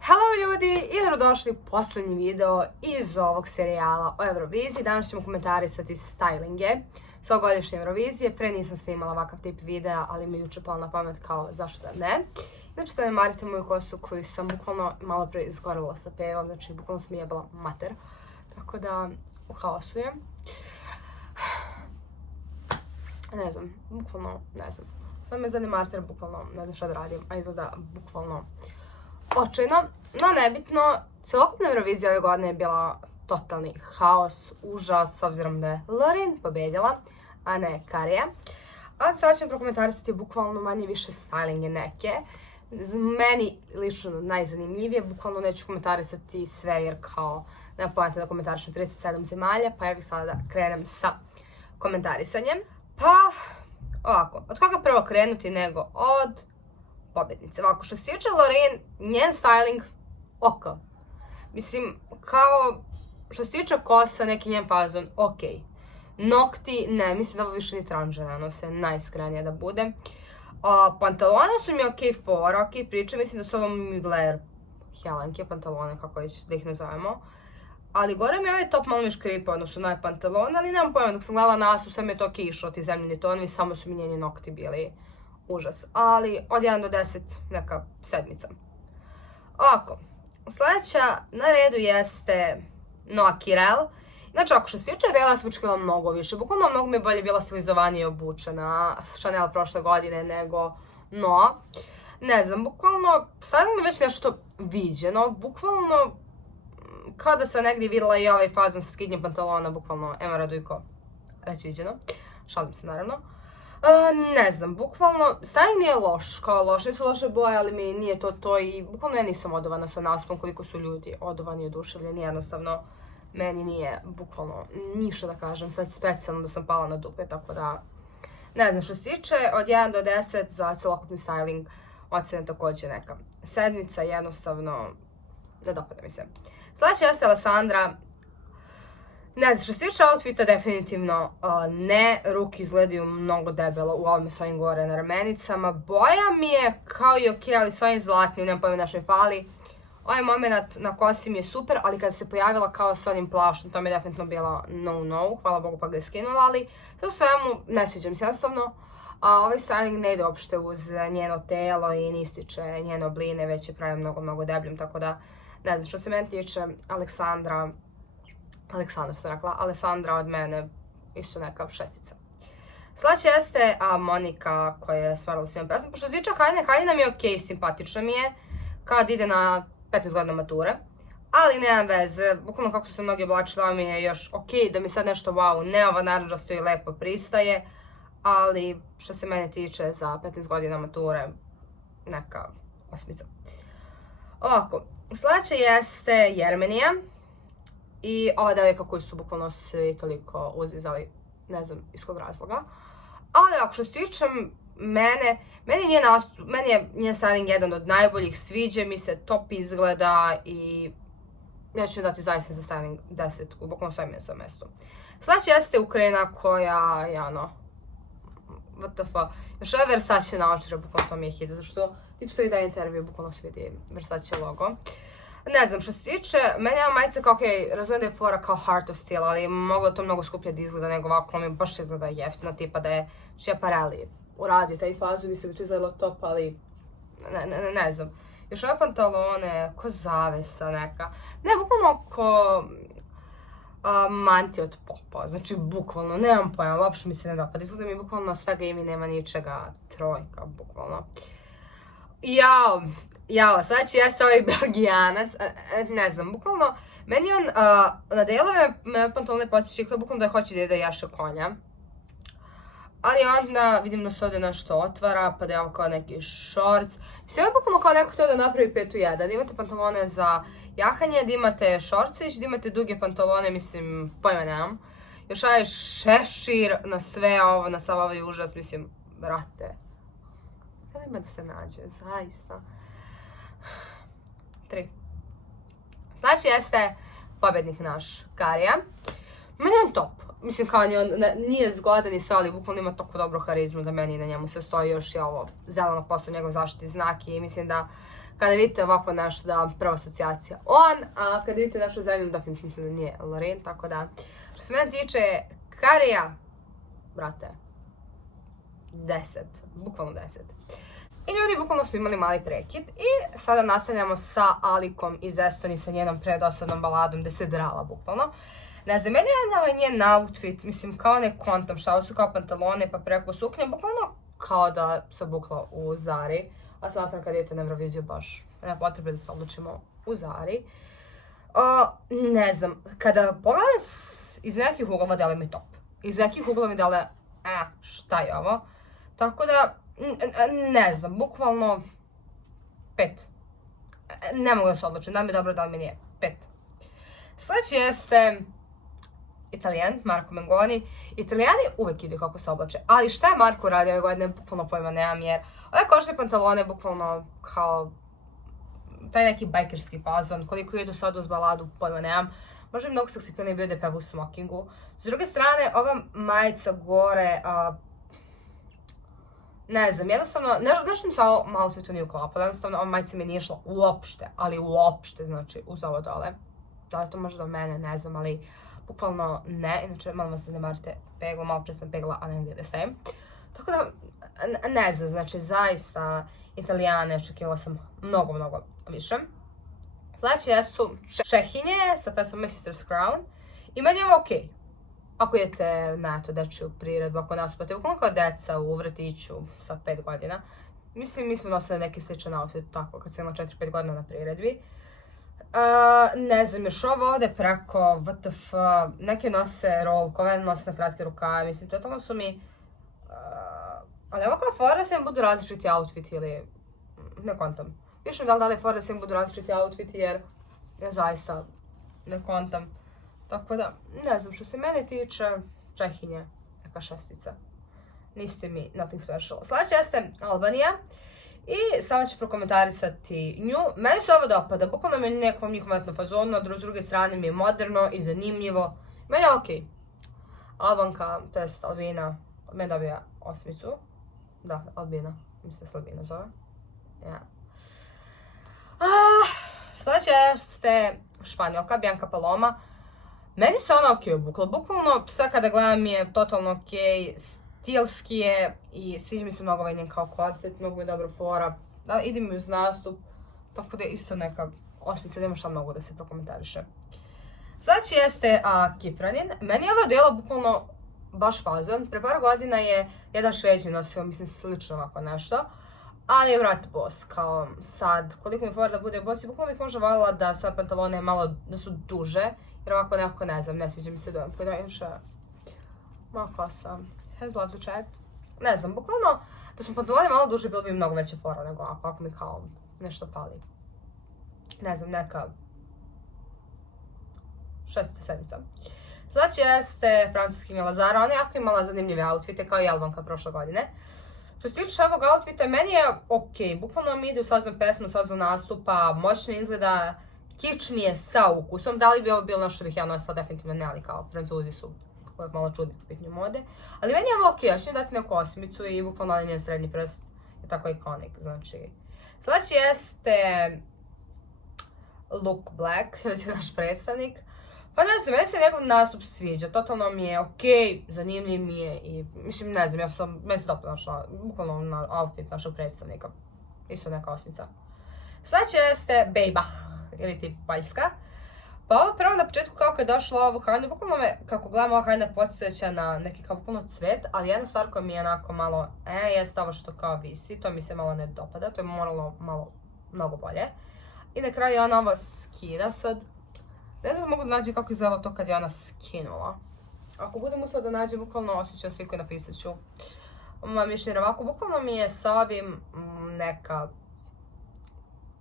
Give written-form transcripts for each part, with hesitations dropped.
Hello ljudi i dobrodošli u posljednji video iz ovog serijala o Euroviziji. Danas ćemo komentarisati stylinge sa ovogodišnje Eurovizije. Pre nisam snimala ovakav tip videa, ali mi je juče palo na pamet kao zašto da ne. Znači sad ne marite moju kosu koju sam bukvalno malo pre izgorila sa pevom, znači bukvalno sam jebala mater. Tako da u haosu je. Ne znam, bukvalno ne znam. Sad me zanimarite, bukvalno ne znam šta da radim, a izgleda bukvalno očajno, no nebitno. Celokupna Eurovizija ove godine je bila totalni haos, užas, s obzirom da je Loreen pobedila, a ne Karija. A sad ćemo prokomentarisati bukvalno manje više stylinge neke. Meni lično najzanimljivije, bukvalno neću komentarisati sve jer kao nema pojenta da komentarišem 37 zemalja, pa ja bih sada da krenem sa komentarisanjem. Pa, ovako, od koga prvo krenuti nego od pobednice. Ovako, što se tiče Loreen, njen styling, ok. Mislim, kao, što se tiče kosa, neki njen fazon, ok. Nokti, ne, mislim da ovo više ni tranže nanose, najiskrenije da bude. Pantalone su mi ok fora, ok priča, mislim da su ovo Mugler Helenke pantalone, kako već da ih nazovemo. Ali gore mi je ovaj top malo mi škripa, odnosno naj pantalon, ali nemam pojma, dok sam gledala nastup, sve mi je to ok išlo, ti zemljeni tonovi, samo su mi njeni nokti bili užas, ali od 1 do 10 neka sedmica. Ovako, sljedeća na redu jeste Noa Kirel. Znači, ako što se tiče dela, sam očekivala mnogo više. Bukvalno mnogo mi je bolje bila stilizovanije obučena Chanel prošle godine nego Noa. Ne znam, bukvalno, sad ima već nešto viđeno. Bukvalno, kao da sam negdje vidjela i ovaj fazon sa skidnjem pantalona, bukvalno, Ema Radujko, već viđeno. Šalim se, naravno. Ne znam, bukvalno, styling nije loš, kao loše su loše boje, ali mi nije to i bukvalno ja nisam odovana sa nastupom koliko su ljudi odovani i oduševljeni, jednostavno meni nije bukvalno ništa da kažem, sad specijalno da sam pala na dupe, tako da ne znam, što se tiče od 1 do 10 za celokupni styling ocena također neka sedmica, jednostavno ne dopada mi se. Sljedeća jeste Alessandra. Ne znam, što se tiče outfita, definitivno ne, ruke izgledaju mnogo debelo u ovome s ovim gore na ramenicama. Boja mi je kao i ok, ali s ovim zlatnim, nemam pojma nešto mi fali. Ovaj moment na kosi mi je super, ali kada se pojavila kao s onim plaštom, to mi je definitivno bila no, hvala Bogu pa ga je skinula, ali sve u svemu ne sviđam se jednostavno. Ovaj styling ne ide uopšte uz njeno telo i ne ističe njene obline, već je pravi mnogo debljim, tako da ne znam, što se meni tiče Alessandra od mene isto neka šestica. Sljedeća jeste Monika koja je stvarala svima pesmu. Pošto se tiče Haljina mi je ok, simpatična mi je kad ide na 15 godina mature. Ali nema veze, bukvalno kako su se mnogi oblačili, ovo mi je još ok, da mi sad nešto wow, ne ova naranđasto i lepo pristaje. Ali što se mene tiče za 15 godina mature, neka osmica. Ovako, sljedeća jeste Jermenija. I ova devojka koju su bukvalno svi toliko uzizali, ne znam iz kog razloga. Ali ako što se tiče meni je njen styling jedan od najboljih, sviđa mi se, top izgleda i ja ću dati zaista za styling 10, bukvalno sve mi je svoje mjesto. Sljedeća jeste Ukrajina koja je WTF, još ove Versace naočare, bukvalno to mi je hit, zato što tipsovi daje intervju, bukvalno se vidi Versace logo. Ne znam, što se tiče, meni je majica kao okej, razumijem da je fora kao Heart of Steel, ali moglo je to mnogo skuplje da izgleda nego ovako, mi baš izgleda jeftino, tipa da je Schiaparelli uradio taj fazu, mislim da to izgledalo top, ali ne znam. Još ove pantalone, ko zavesa neka, ne, bukvalno ko manti od popa, znači bukvalno, nemam pojma, uopšte mi se ne dopada, izgleda mi bukvalno svega imi, nema ničega, trojka, bukvalno. Jao, sad će jeste ovaj Belgijanac, ne znam, bukvalno, meni on na delove pantalone posjeća koji bukvalno da hoće da jede jaše konja. Ali onda vidim da se ovdje nešto otvara, pa da je ovo kao neki shorts. Mislim, ovo je bukvalno kao neko htio da napravi 5 u 1, da imate pantalone za jahanje, da imate shortsić, da imate duge pantalone, mislim, pojma nemam. Još ovaj šešir na sve ovo, na sav ovaj užas, mislim, brate. Kada ima da se nađe, zaista. 3. Sljedeći jeste pobjednik naš, Karija. Meni je on top. Mislim, kao nije zgodan i sve, ali bukvalno ima toliko dobru harizmu da meni na njemu se stoji još i ovo zeleno posle njegov zaštitni znak i mislim da kada vidite ovako nešto da prva asocijacija on, a kada vidite našu zemlju da mislim da nije Loren, tako da što se mene tiče Karija, brate, 10, bukvalno 10. I ljudi, bukvalno smo imali mali prekid i sada nastavljamo sa Alikom iz Estoni sa njenom predosadnom baladom gde se drala bukvalno. Ne znam, meni je ovaj njen outfit, mislim, kao ne kontam šta, ovo su kao pantalone pa preko suknje, bukvalno kao da se obukla u Zari. A smatram kad idete na Euroviziju baš nema potrebe da se oblačimo u Zari. Ne znam, kada pogledam iz nekih uglova dele mi top. Iz nekih uglova mi dele, šta je ovo? Tako da, ne znam, bukvalno 5. Ne mogu da se odlučim, da mi je dobro, da li mi nije. 5. Sljedeći jeste Italijan, Marco Mengoni. Italijani uvek idu kako se oblače, ali šta je Marko radio ove godine, bukvalno pojma nemam, jer ove kožne pantalone bukvalno kao taj neki bajkerski fazon, koliko idu sad uz baladu, pojma nemam. Možda bi mnogo seksipilniji bio da je peva u smokingu. S druge strane, ova majica gore, ne znam, jednostavno, nešto mi se ovo outfitu nije uklapalo, jednostavno ova majica mi nije išla uopšte, ali uopšte, znači, uz ovo dole. Da li to možda do mene, ne znam, ali bukvalno ne, inače malo vas zanemarite peglu, malo pre sam pegla, a ne gdje da stajem. Tako da, ne znam, znači, zaista, Italijane očekivala sam mnogo više. Sljedeće jesu Čehinje sa pesmom My Sister's Crown i meni je ovo okej. Ako idete na dečju priredbu, ako naspate, bukvalno kao deca u vrtiću sa 5 godina. Mislim, mi smo nosili neki sličan outfit tako kad sam imala 4-5 godina na priredbi. Ne znam, još ovo ovdje preko WTF, neke nose rolkove, nose na kratke rukave, mislim, totalno su mi... ali ovo kao fora da se im budu različiti outfiti ili... ne kontam. Više da li je fora da se im budu različiti outfiti jer ja zaista ne kontam. Tako da, ne znam, što se mene tiče, Čehinje, neka 6. Niste mi nothing special. Sljedeća jeste Albanija. I samo ću prokomentarisati nju. Meni se ovo dopada, bukvalno mi je nekom njihovom etno fazonu, a s druge strane mi je moderno i zanimljivo. Meni je okej. Albanka, to jest Albina, meni dobija 8. Da, Albina, mislim da se Albina zove. Ja. Sljedeća jeste Španjolka, Bianca Paloma. Meni se ona okej obukla, bukvalno sve kada gledam je totalno okej, stilski je i sviđa mi se mnogo ovaj njen kao korset, mnogo mi je dobra fora. Da, ide mi uz nastup, tako da je isto neka 8, nema šta mnogo da se prokomentariše. Sljedeći jeste Kipranin. Meni je ovo delo bukvalno baš fazon. Pre par godina je jedan Šveđan nosio, mislim, slično ovako nešto. Ali je vrat boss, kao sad, koliko mi fora da bude boss i bukvalno bih možda voljela da sad pantalone malo, da su duže. Jer ovako nekako ne znam, ne sviđa mi se dojam. Kada je inša, moja kosa, has love to chat. Ne znam, bukvalno, da smo pantalone malo duže, bilo bi mnogo veća fora nego ako mi kao nešto fali. Ne znam, neka 6. 7. Sljedeći jeste francuski Lazara, ona je jako imala zanimljive outfite kao i Albanka prošle godine. Što se tiče ovog outfita, meni je okej, bukvalno mi ide u sazonu pesmu, sazonu nastupa, moćno izgleda, kič mi je sa ukusom. Da li bi ovo bilo nešto što bih ja nosila, definitivno ne, ali kao Francuzi su uvijek malo čudni po pitanju mode. Ali meni je ovo okej, ja ću njoj dati neku 8 i bukvalno njen srednji prst je tako ikonik, znači. Sljedeći jeste Luke Black, ili ti naš predstavnik. Pa ne znam, meni se njegov nastup sviđa, totalno mi je okej, zanimljiv mi je i mislim, ne znam, meni se dobro našla, bukvalno na outfit našeg predstavnika. Isto neka 8. Sljedeće jeste Bejba, ili ti Poljska. Pa ovo prvo na početku kao kad je došla ovu haljinu, bukvalno me, kako gledam, ova haljina podsjeća na neki kao bukvalno cvet, ali jedna stvar koja mi je onako malo, jeste ovo što kao visi, to mi se malo ne dopada, to je moralo malo, mnogo bolje. I na kraju je ona ovo skida sad. Ne znam mogu da nađem kako izgledalo to kad je ona skinula. Ako budem uspjela da nađem, bukvalno osjećam sliku i napisat ću moje mišljenje ovako. Bukvalno mi je sa ovim neka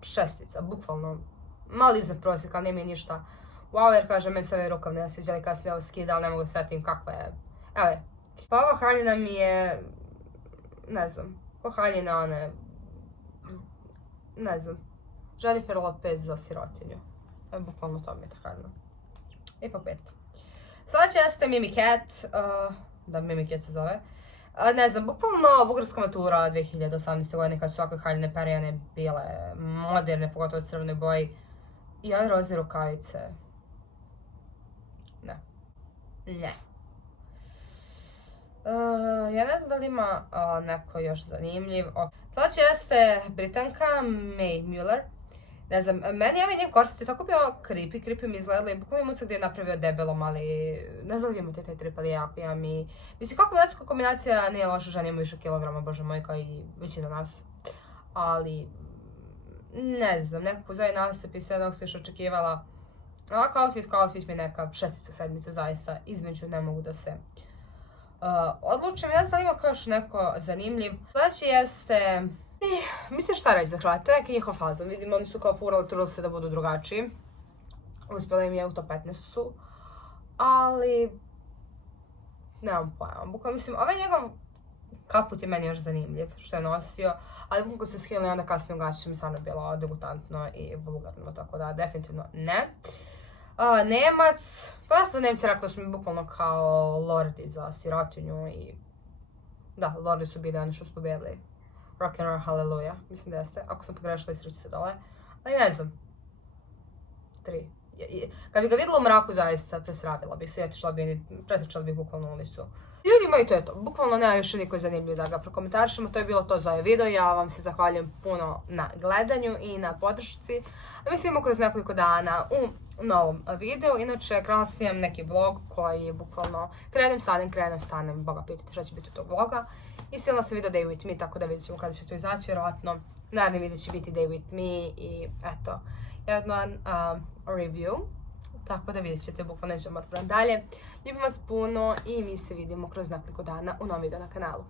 6, bukvalno. Mali iznad prosjeka, ali nije mi ništa. Wow, jer kažem, meni se ovaj rukav ne sviđa, ali kasnije ovo skida, ali ne mogu da setim kakva je. Evo je. Pa ova haljina mi je, ne znam, ko haljina one, ne znam, Jennifer Lopez za sirotinju. Bukvalno to mi je ta haljina. Ipak 5. Sljedeće jeste Mimiket, da Mimiket se zove. Ne znam, bukvalno bugarska matura 2018. godine kad su ovakve haljine perjane bile moderne, pogotovo u crvenoj boji. I ove roze rukavice. Ne. Ne. Ja ne znam da li ima neko još zanimljiv. Sljedeće jeste Britanka May Mueller. Ne znam, meni je ovaj njen korset je tako bio creepy mi izgledalo i bukvalno muca gdje je napravio debelom, ali ne znam da li imate taj trip, ali jako imam i... Mislim, kako kombinacija nije loša, žena ima više kilograma, bože moj, kao i većina nas. Ali, ne znam, nekako za ovaj nastup i sve jednog se još očekivala. Ovako outfit mi je neka 6-7 zaista, između ne mogu da se odlučim. Ja znam ima kao još neko zanimljiv. Sljedeći jeste... Mislim šta reći za Hrvati, to je neki njihov fazon. Vidim, oni su kao furali, trudili se da budu drugačiji. Uspjeli im je u top 15 su. Ali... Nemam pojma. Bukvalno mislim, ovaj njegov kaput je meni još zanimljiv, što je nosio. Ali bukvalno se skilili onda kasnije u gaći mi stvarno bilo degutantno i vulgarno, tako da definitivno ne. Nemac, pa ja sam Nemci rekla da su mi bukvalno kao lordi za sirotinju i... Da, lordi su bili oni što su pobjedili. Rock and roll, hallelujah, mislim da jeste. Ako sam pogrešila, isreći se dole. Ali ne znam. 3. Kad bi ga vidjela u mraku, zaista presravila bi se, pretrčala bi bukvalno u ulicu. Ljudi moji, to je to. Bukvalno nema više niko zanimljiv da ga prokomentarišemo. To je bilo to za ovaj video. Ja vam se zahvaljujem puno na gledanju i na podršci. A mi se vidimo kroz nekoliko dana u novom videu. Inače, krenula snimam neki vlog koji je bukvalno krenem, stanem. Boga pitajte šta će biti u tog vloga. I silno sam video Day With Me, tako da vidjet ćemo kada će to izaći. Vjerovatno, naredni video će biti Day With Me i eto, jedan review. Tako da vidjet ćete, bukvalno nećemo otvoriti dalje. Ljubim vas puno i mi se vidimo kroz nekoliko dana u novom videu na kanalu.